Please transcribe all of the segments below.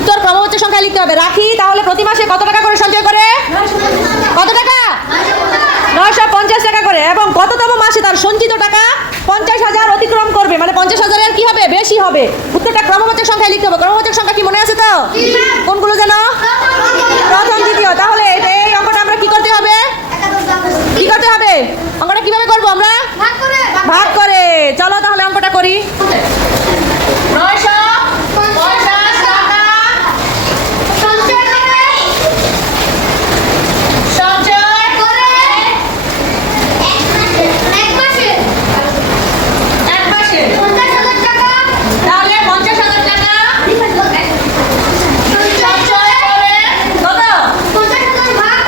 উত্তর ক্রমবাচক সংখ্যায় লিখতে হবে। রাখি তাহলে প্রতি মাসে কত টাকা করে সঞ্চয় করে? কত টাকা? 950 টাকা করে। এবং কততম মাসে তার সঞ্চিত টাকা 50,000 অতিক্রম করবে, মানে 50,000 কি হবে? বেশি হবে। উত্তরটা ক্রমবাচক সংখ্যায় লিখতে হবে। ক্রমবাচক সংখ্যা কি মনে আছে তো? কোনগুলো যেন? প্রথম, দ্বিতীয়। তাহলে এই অঙ্কটা আমরা কি করতে হবে? কি করতে হবে? অঙ্কটা কিভাবে করবো আমরা? ভাগ করে। চলো তাহলে অঙ্কটা করি। 950 টাকা সঞ্চয় করে এক মাসে তাহলে 50,000 টাকা সঞ্চয় করে কত? 50,000 ভাগ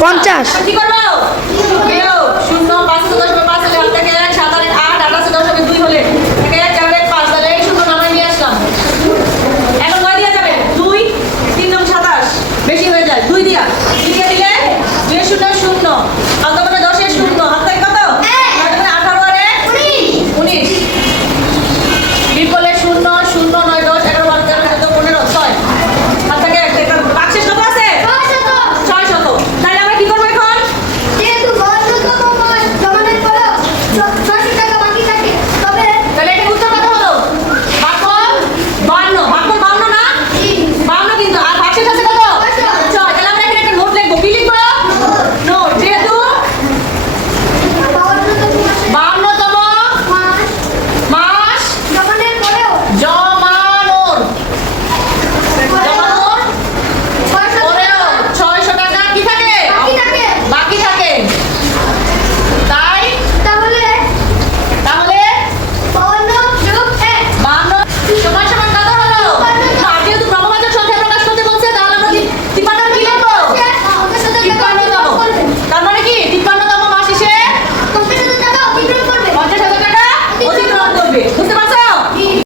50